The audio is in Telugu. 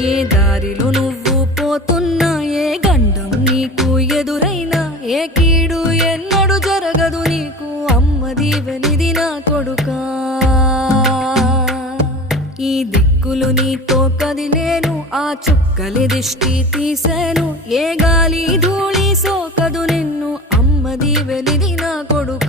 ఏ దారిలో నువ్వు పోతున్నా, ఏ గండం నీకు ఎదురైనా, ఏ కీడు ఎన్నడు జరగదు నీకు, అమ్మ దీవెనిది నా కొడుకా. ఈ దిక్కులు నీతో కదిలేను, ఆ చుక్కలి దిష్టి తీసేను, ఏ గాలి ధూళి సోకదు నిన్ను, అమ్మ దీవెనిది నా కొడుకా.